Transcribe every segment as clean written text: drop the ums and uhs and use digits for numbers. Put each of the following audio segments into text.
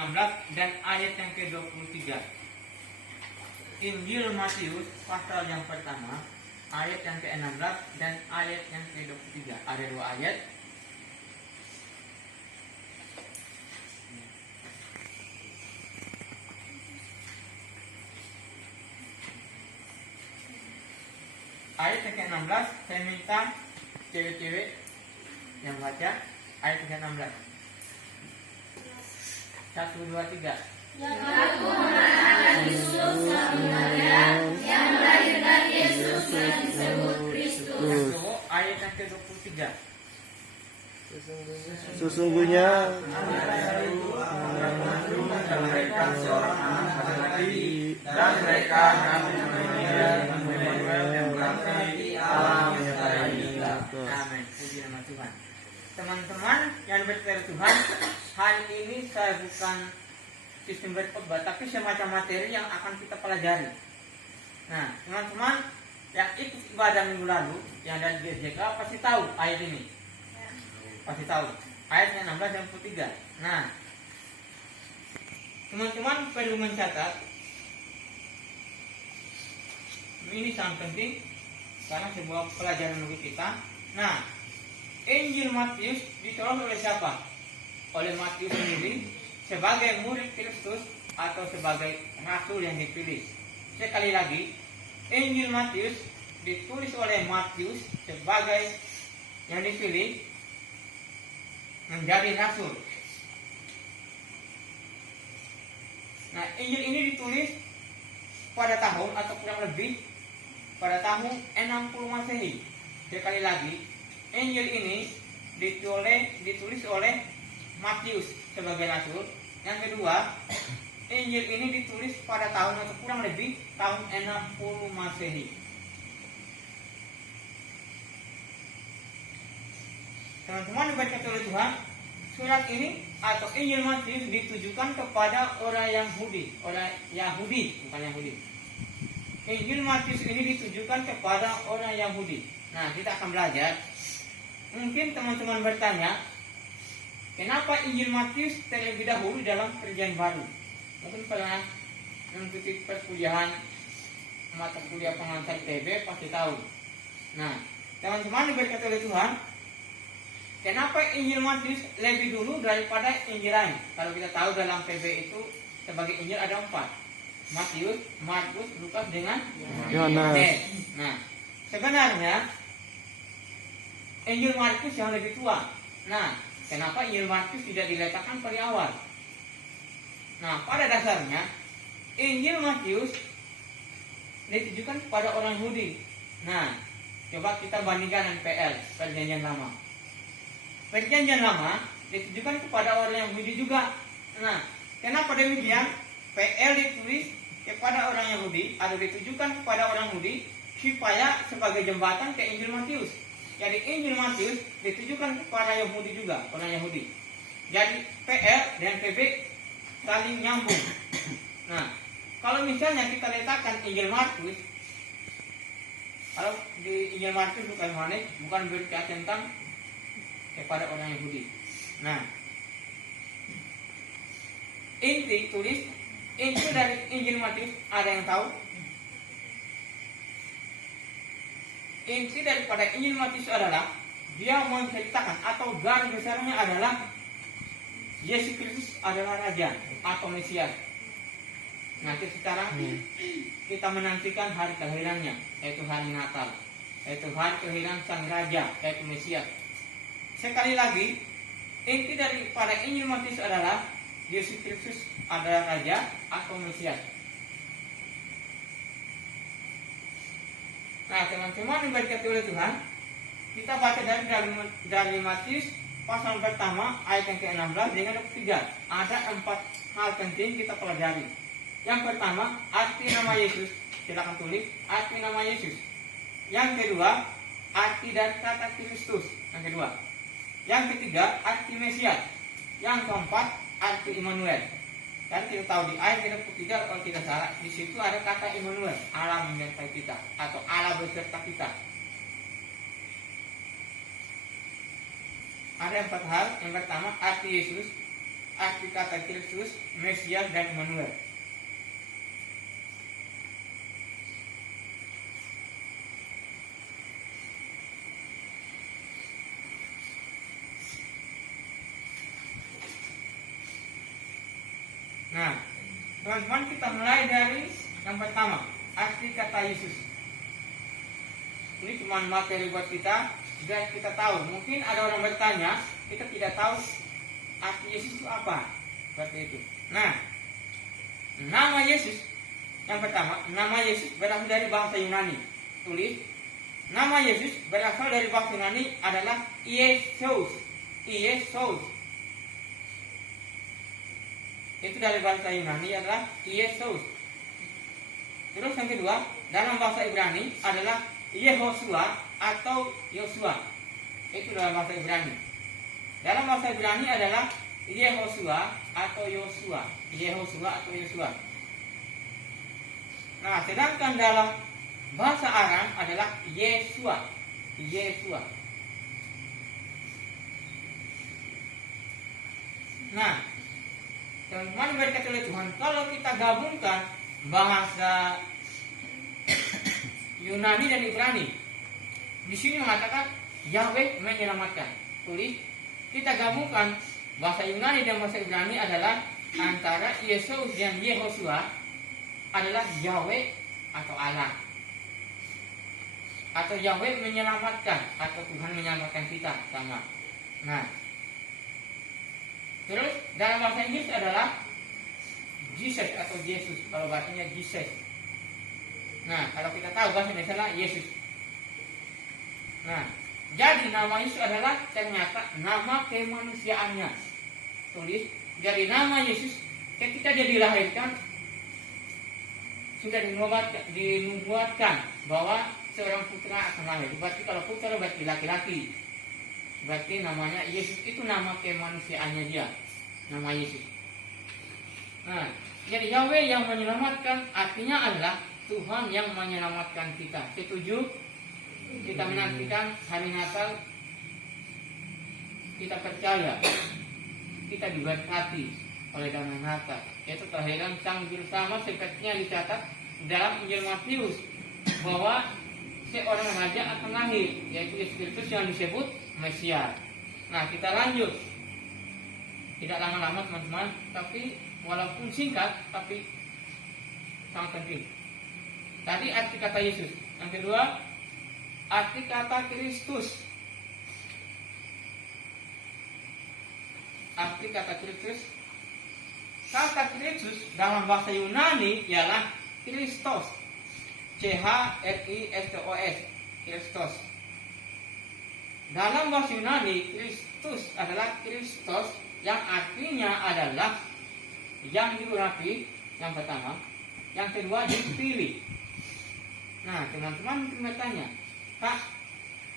ke-16 dan ayat yang ke-23. Injil Matius pasal yang pertama, ayat yang ke-16 dan ayat yang ke-23. Ada dua ayat. Ayat yang ke-16, saya minta cewek-cewek yang baca ayat yang ke-16. 1, 2, 3. Yang aku menahan Yusuf sama Maria, yang melahirkan Yesus yang disebut Kristus. Ayat yang ke-23. Sesungguhnya mereka seorang anak laki-laki dan mereka akan namanya Immanuel yang berarti Allah menyertai kita. Amin. Puji nama Tuhan. Teman-teman yang berkata Tuhan, hari ini saya bukan sistem berkhotbah, tapi semacam materi yang akan kita pelajari. Nah, teman-teman yang ikut ibadah minggu lalu, yang dari GSJK pasti tahu ayat ini. Pasti tahu. Ayatnya 16 dan 23. Nah, teman-teman perlu mencatat. Ini sangat penting karena sebuah pelajaran bagi kita. Nah, Injil Matius ditulis oleh siapa? Oleh Matius sendiri sebagai murid Kristus atau sebagai rasul yang dipilih. Sekali lagi, Injil Matius ditulis oleh Matius sebagai yang dipilih menjadi rasul. Nah, Injil ini ditulis pada tahun atau kurang lebih pada tahun 60 Masehi. Sekali lagi, Injil ini ditulis oleh Matius sebagai rasul. Yang kedua, Injil ini ditulis pada tahun atau kurang lebih tahun 60 Masehi. Teman-teman diberkati oleh Tuhan, surat ini atau Injil Matius ditujukan kepada orang Yahudi, bukan Yahudi. Injil Matius ini ditujukan kepada orang Yahudi. Nah, kita akan belajar. Mungkin teman-teman bertanya, kenapa Injil Matius terlebih dahulu dalam Perjanjian Baru? Mungkin pernah mengikuti perkuliahan mata kuliah pengantar TB pasti tahu. Nah, teman-teman diberkati oleh Tuhan, kenapa Injil Matius lebih dulu daripada Injil lain? Kalau kita tahu dalam PB itu sebagai Injil ada 4. Matius, Markus, Lukas dengan Yohanes. Nah, sebenarnya Injil Markus yang lebih tua. Nah, kenapa Injil Markus tidak diletakkan pada awal? Nah, pada dasarnya Injil Matius ditujukan kepada orang Yahudi. Nah, coba kita bandingkan dengan PL, Perjanjian Lama. Perjanjian Lama ditujukan kepada orang Yahudi juga. Nah, kenapa demikian? PL ditulis kepada orang Yahudi atau ditujukan kepada orang Yahudi supaya sebagai jembatan ke Injil Matius. Jadi Injil Matius ditujukan kepada Yahudi juga, orang Yahudi. Jadi PL dan PB saling nyambung. Nah, kalau misalnya kita letakkan Injil Markus, kalau di Injil Markus bukan berbicara tentang kepada orang Yahudi. Nah, inti dari Injil Matius ada yang tahu? Inti daripada Injil Matius adalah dia menceritakan atau garis besarnya adalah Yesus Kristus adalah Raja atau Mesias. Nanti sekarang kita menantikan hari kelahirannya, yaitu hari Natal, yaitu hari kelahiran Sang Raja, yaitu Mesias. Sekali lagi, inti daripada Injil Matius adalah Yesus Kristus adalah Raja atau Mesias. Nah, teman-teman diberkati oleh Tuhan, kita baca dari Matius pasal pertama ayat yang ke-16 dengan 23. Ada 4 hal penting kita pelajari. Yang pertama, arti nama Yesus. Silakan tulis arti nama Yesus. Yang kedua, arti dari kata Kristus. Yang kedua. Yang ketiga, arti Mesias. Yang keempat, arti Immanuel. Dan kita tahu di ayat ke-23 kalau tidak salah, di situ ada kata Immanuel, Allah menyertai kita atau Allah beserta kita. Ada 4 hal. Yang pertama, arti Yesus, arti kata Kristus, Mesias, dan Immanuel. Nah, teman-teman, kita mulai dari yang pertama, arti kata Yesus. Ini cuma materi buat kita, biar kita tahu. Mungkin ada orang bertanya, kita tidak tahu arti Yesus itu apa, seperti itu. Nah, nama Yesus, yang pertama, nama Yesus berasal dari bahasa Yunani. Tulis, nama Yesus berasal dari bahasa Yunani adalah Iesus. Iesus. Itu dari bahasa Yunani adalah Yesus. Terus yang kedua, dalam bahasa Ibrani adalah Yehosua atau Yosua. Itu dalam bahasa Ibrani. Dalam bahasa Ibrani adalah Yehosua atau Yosua. Yehosua atau Yosua. Nah, sedangkan dalam bahasa Aram adalah Yesua. Yesua. Nah, teman-teman berkata oleh Tuhan, kalau kita gabungkan bahasa Yunani dan Ibrani, di sini mengatakan Yahweh menyelamatkan. Tulis, kita gabungkan bahasa Yunani dan bahasa Ibrani adalah antara Yesus dan Yehosua adalah Yahweh atau Allah, atau Yahweh menyelamatkan, atau Tuhan menyelamatkan kita, sama. Nah, terus dalam bahasa Inggris adalah Jesus atau Yesus, kalau bahasanya Jesus. Nah, kalau kita tahu bahasa Indonesia adalah Yesus. Nah, jadi nama Yesus adalah ternyata nama kemanusiaannya. Tulis, jadi nama Yesus ketika dia dilahirkan sudah dinubuatkan bahwa seorang putra akan lahir. Berarti kalau putra berarti laki-laki. Berarti namanya Yesus, itu nama kemanusiaannya dia. Nama Yesus. Nah, jadi Yahweh yang menyelamatkan artinya adalah Tuhan yang menyelamatkan kita. Setuju? Kita menantikan hari Natal. Kita percaya kita diberkati oleh damai Natal. Itu kelahiran Sang Juru Selamat sepertinya dicatat dalam Injil Matius bahwa seorang raja akan lahir, yaitu Yesus Kristus yang disebut Mesias. Nah, kita lanjut. Tidak lama-lama teman-teman, tapi walaupun singkat, tapi sangat penting. Tadi arti kata Yesus. Yang kedua, arti kata Kristus. Arti kata Kristus. Kata Kristus dalam bahasa Yunani ialah Christos. C-H-R-I-S-T-O-S. Christos. Dalam bahasa Yunani, Kristus adalah Kristos yang artinya adalah yang diurapi, yang pertama. Yang kedua, dipilih. Nah, teman-teman bertanya, Pak,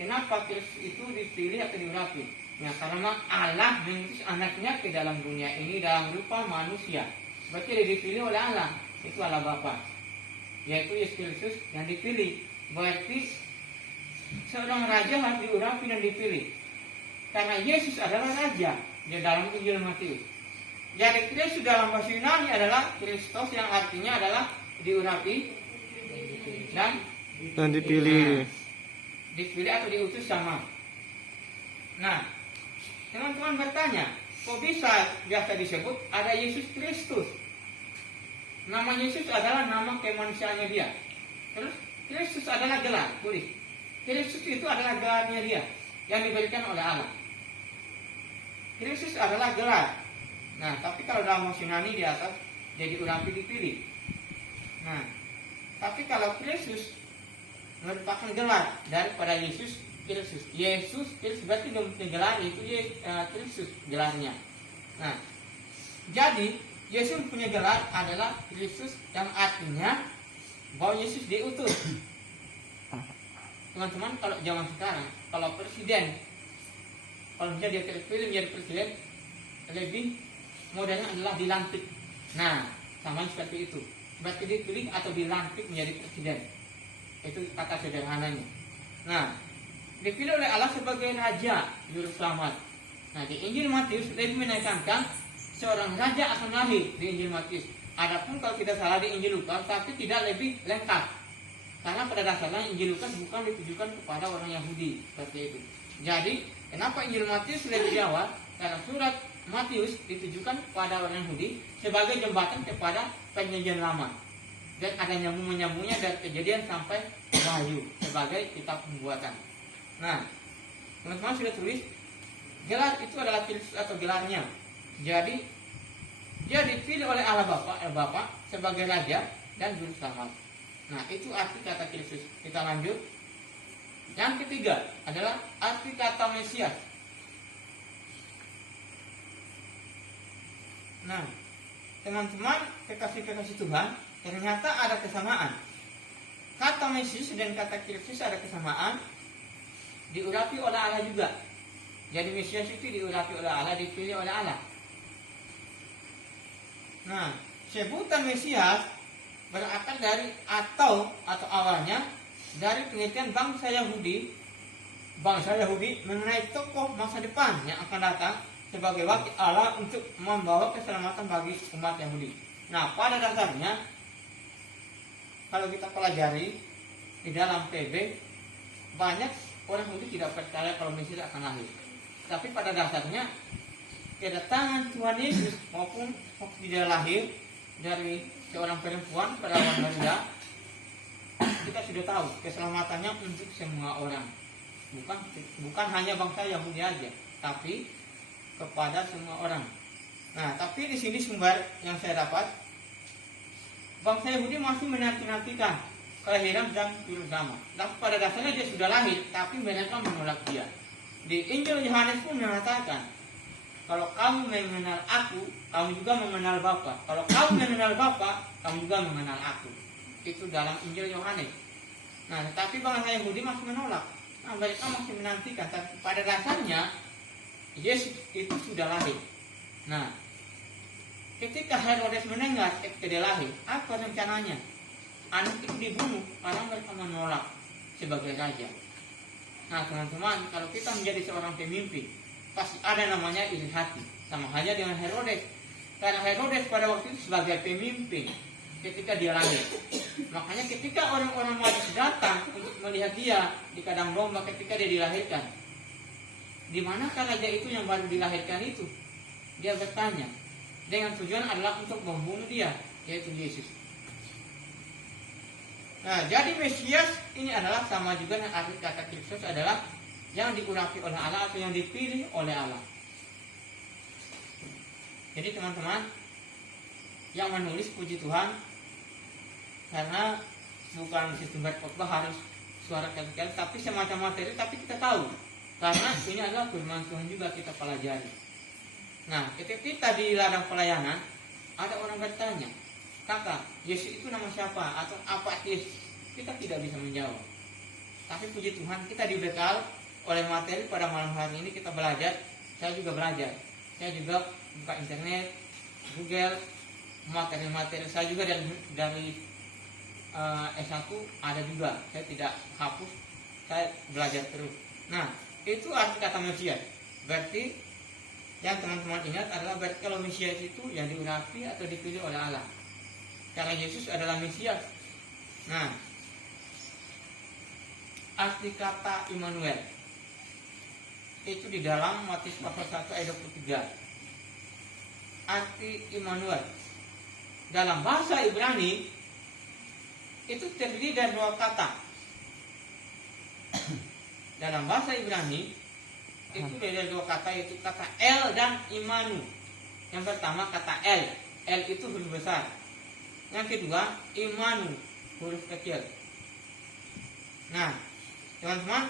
kenapa Kristus itu dipilih atau diurapi? Nah, karena Allah mengutus anaknya ke dalam dunia ini dalam rupa manusia. Berarti dia dipilih oleh Allah. Itu Allah Bapa, yaitu Yesus Kristus yang dipilih. Berarti seorang raja harus diurapi dan dipilih. Karena Yesus adalah raja di dalam Injil Matius. Jadi Kristus dalam bahasa Yunani adalah Kristos yang artinya adalah diurapi dan dipilih. Nah, dipilih atau diutus sama. Nah, teman-teman bertanya, kok bisa biasa disebut ada Yesus Kristus? Nama Yesus adalah nama kemanusiaannya dia. Terus Kristus adalah gelar, tulis. Kristus itu adalah gelarnya dia yang diberikan oleh Allah. Kristus adalah gelar. Nah, tapi kalau dalam bahasa Yunani di atas jadi urapi dipilih. Nah, tapi kalau Kristus merupakan gelar daripada Yesus Kristus. Yesus Kristus berarti gelar itu Kristus gelarnya. Nah, jadi Yesus punya gelar adalah Kristus yang artinya bahwa Yesus diutus. Teman-teman, kalau zaman sekarang, kalau presiden, kalau dia terpilih menjadi presiden, lebih modalnya adalah dilantik. Nah, sama seperti itu. Berarti dipilih atau dilantik menjadi presiden. Itu kata sederhananya. Nah, dipilih oleh Allah sebagai raja juru selamat. Nah, di Injil Matius lebih menekankan seorang raja akan lahir di Injil Matius. Adapun kalau tidak salah di Injil Lukas, tapi tidak lebih lengkap. Karena pada dasarnya Injil Lukas bukan ditujukan kepada orang Yahudi seperti itu. Jadi kenapa Injil Matius lebih awal? Karena surat Matius ditujukan kepada orang Yahudi sebagai jembatan kepada perjanjian lama. Dan ada nyambung-nyambungnya dari Kejadian sampai Wahyu sebagai kitab pembuatan. Nah, teman-teman sudah tulis, gelar itu adalah Kristus atau gelarnya. Jadi dia dipilih oleh Allah Bapa sebagai raja dan juru selamat. Nah, itu arti kata Kristus. Kita lanjut. Yang ketiga adalah arti kata Mesias. Nah, teman-teman kekasih-kekasih Tuhan, ternyata ada kesamaan. Kata Mesias dan kata Kristus ada kesamaan, diurapi oleh Allah juga. Jadi Mesias itu diurapi oleh Allah, dipilih oleh Allah. Nah, sebutan Mesias berasal dari atau awalnya dari pengertian bangsa Yahudi mengenai tokoh masa depan yang akan datang sebagai wakil Allah untuk membawa keselamatan bagi umat Yahudi. Nah, pada dasarnya kalau kita pelajari di dalam PB, banyak orang Yahudi tidak percaya kalau Mesias akan lahir. Tapi pada dasarnya kedatangan Tuhan Yesus maupun waktu dia lahir dari seorang perempuan perawan Maria, kita sudah tahu keselamatannya untuk semua orang, bukan hanya bangsa Yahudi aja, tapi kepada semua orang. Nah, tapi di sini sumber yang saya dapat, bangsa Yahudi masih menanti-nantikan kelahiran dan juru selamat. Dan pada dasarnya dia sudah lahir, tapi mereka menolak dia. Di Injil Yohanes pun mengatakan, kalau kamu mengenal aku, kamu juga mengenal Bapa. Kalau kamu mengenal Bapa, kamu juga mengenal aku. Itu dalam Injil Yohanes. Nah, tetapi bangsa Yahudi masih menolak. Nah, mereka masih menantikan. Tapi pada dasarnya Yesus itu sudah lahir. Nah, ketika Herodes mendengar ketika dia lahir, apa rencananya? Anak itu dibunuh karena mereka menolak sebagai raja. Nah, teman-teman, kalau kita menjadi seorang pemimpin, pasti ada namanya iri hati. Sama halnya dengan Herodes. Karena Herodes pada waktu itu sebagai pemimpin ketika dia lahir. Makanya ketika orang-orang Majus datang untuk melihat dia di kandang domba ketika dia dilahirkan, di manakah raja itu yang baru dilahirkan itu? Dia bertanya. Dengan tujuan adalah untuk membunuh dia, yaitu Yesus. Nah, jadi Mesias ini adalah sama juga dengan arti kata Kristus adalah yang diurapi oleh Allah atau yang dipilih oleh Allah. Jadi teman-teman yang menulis puji Tuhan, karena bukan sistem berkhotbah harus suara kali-kali, tapi semacam materi, tapi kita tahu karena ini adalah firman Tuhan juga kita pelajari. Nah, ketika kita di ladang pelayanan, ada orang bertanya, kakak, Yesus itu nama siapa? Atau apa Yesus? Kita tidak bisa menjawab. Tapi puji Tuhan, kita dibekal oleh materi pada malam hari ini, kita belajar. Saya juga belajar. Saya juga buka internet, Google, materi-materi saya juga dari S1 ada juga. Saya tidak hapus, saya belajar terus. Nah, itu arti kata Mesias. Berarti yang teman-teman ingat adalah berarti kalau Mesias itu yang diurapi atau dipilih oleh Allah. Karena Yesus adalah Mesias. Nah, arti kata Immanuel itu di dalam Matius pasal 1 ayat 23. Arti Immanuel dalam bahasa Ibrani itu terdiri dari dua kata. Dalam bahasa Ibrani itu dari dua kata, yaitu kata El dan Imanu. Yang pertama kata El itu huruf besar. Yang kedua Imanu, huruf kecil. Nah, teman-teman,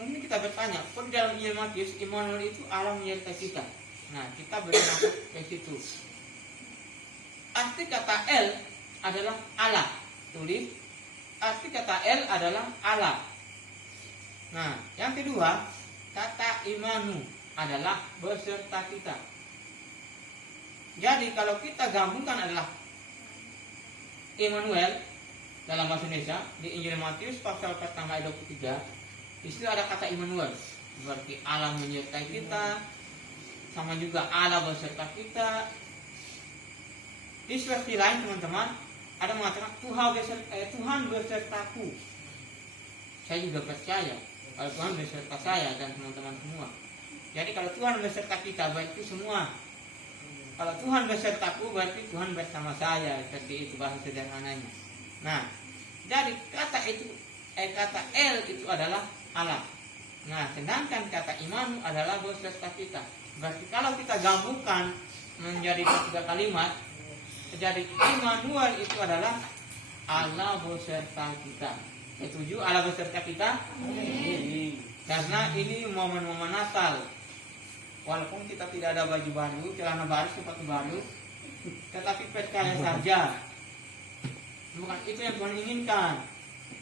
mungkin kita bertanya, kok di dalam Injil Matius Immanuel itu Allah menyertai kita? Nah, kita bermasuk ke situ. Arti kata El adalah Allah. Tulis, arti kata El adalah Allah. Nah, yang kedua, kata Imanu adalah beserta kita. Jadi kalau kita gabungkan adalah Immanuel dalam bahasa Indonesia di Injil Matius pasal pertama ayat 23, di situ ada kata Immanuel, berarti Allah menyertai kita, sama juga Allah beserta kita. Di versi lain teman-teman ada mengatakan Tuhan besertaku. Saya juga percaya kalau Tuhan beserta saya dan teman-teman semua. Jadi kalau Tuhan beserta kita berarti semua. Kalau Tuhan besertaku berarti Tuhan bersama saya, seperti itu bahasa sederhananya. Nah, jadi kata El itu adalah Allah. Nah, sedangkan kata Imanu adalah beserta kita. Berarti kalau kita gabungkan menjadi 3 kalimat, jadi Immanuel itu adalah Allah beserta kita. Setuju Allah beserta kita? Karena ini momen-momen Natal. Walaupun kita tidak ada baju baru, celana baru, sepatu baru, tetapi percaya saja. Bukan itu yang Tuhan inginkan.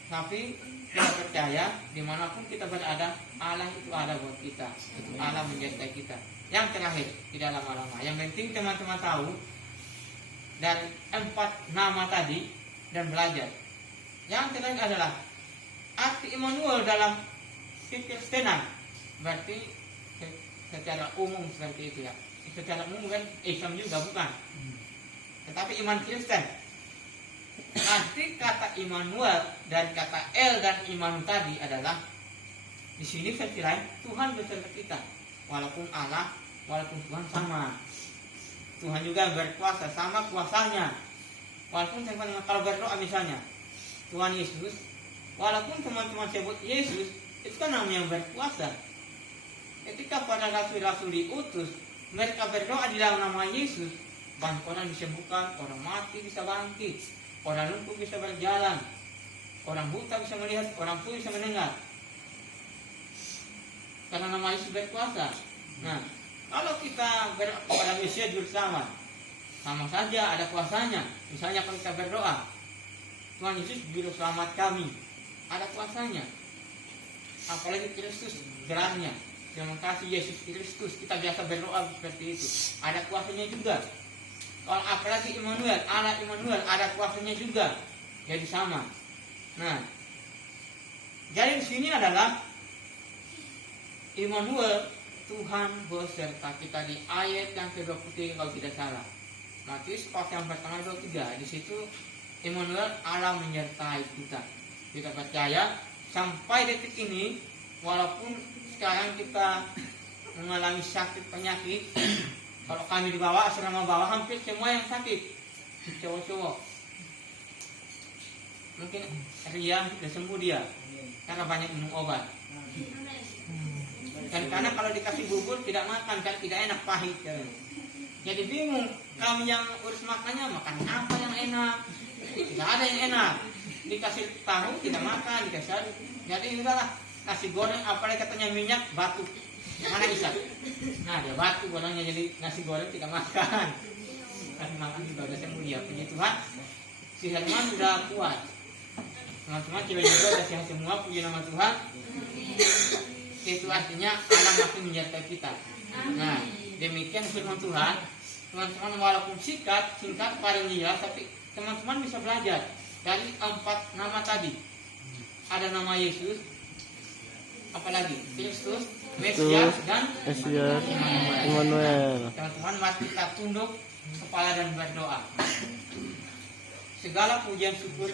Tapi kita percaya dimanapun kita berada, Allah itu ada buat kita. Itu Allah menyertai kita. Yang terakhir, tidak lama-lama. Yang penting teman-teman tahu dari 4 nama tadi dan belajar. Yang terakhir adalah arti Immanuel dalam fikir Kristen. Berarti secara umum seperti itu ya. Secara umum kan Islam juga bukan. Tetapi iman Kristen. Arti kata Immanuel dan kata El dan Iman tadi adalah di sini versi lain Tuhan beserta kita. Walaupun Allah, walaupun Tuhan sama. Tuhan juga berkuasa, sama kuasanya. Walaupun teman-teman kalau berdoa misalnya Tuhan Yesus, walaupun teman-teman sebut Yesus, itu kan namanya yang berkuasa. Ketika para rasul-rasul diutus, mereka berdoa di dalam nama Yesus, banyak orang disembuhkan, orang mati bisa bangkit, orang lumpuh bisa berjalan, orang buta bisa melihat, orang tuli bisa mendengar. Karena nama Yesus berkuasa. Nah, kalau kita berdoa kepada Mesias bersama, sama saja ada kuasanya. Misalnya kalau kita berdoa, Tuhan Yesus juru selamat kami, ada kuasanya. Apalagi Kristus gelarnya. Terima kasih Yesus Kristus. Kita biasa berdoa seperti itu. Ada kuasanya juga. Kalau apalagi Immanuel, Allah Immanuel ada kuasanya juga. Jadi sama. Nah, jadi di sini adalah Immanuel, Tuhan beserta kita di ayat yang ke-23 kalau tidak salah. Matius pasal yang pertama 23. Di situ Immanuel, Allah menyertai kita. Kita percaya sampai detik ini, walaupun sekarang kita mengalami sakit penyakit, kalau kami dibawa asrama bawah hampir semua yang sakit cowok-cowok. Mungkin Rian sudah sembuh dia karena banyak minum obat. Dan karena kalau dikasih bubur tidak makan, kan tidak enak, pahit. Jadi bingung kami yang urus makannya, makan apa yang enak? Tidak ada yang enak. Dikasih tahu tidak makan, dikasih aduk. Jadi udahlah, nasi goreng apalagi katanya minyak batu, mana bisa? Nah dia batu gorengnya, jadi nasi goreng tidak makan. Kasih makan juga udah sembuh dia. Puji Tuhan, si Herman sudah kuat. Teman-teman kita juga sudah sehat semua, puji nama Tuhan. Itu artinya Allah makin menyertai kita. Nah demikian firman Tuhan. Teman-teman walaupun singkat paling jelas, tapi teman-teman bisa belajar dari 4 nama tadi. Ada nama Yesus, apalagi Kristus, Mesias dan Immanuel. Teman-teman mari kita tunduk kepala dan berdoa. Segala pujian syukur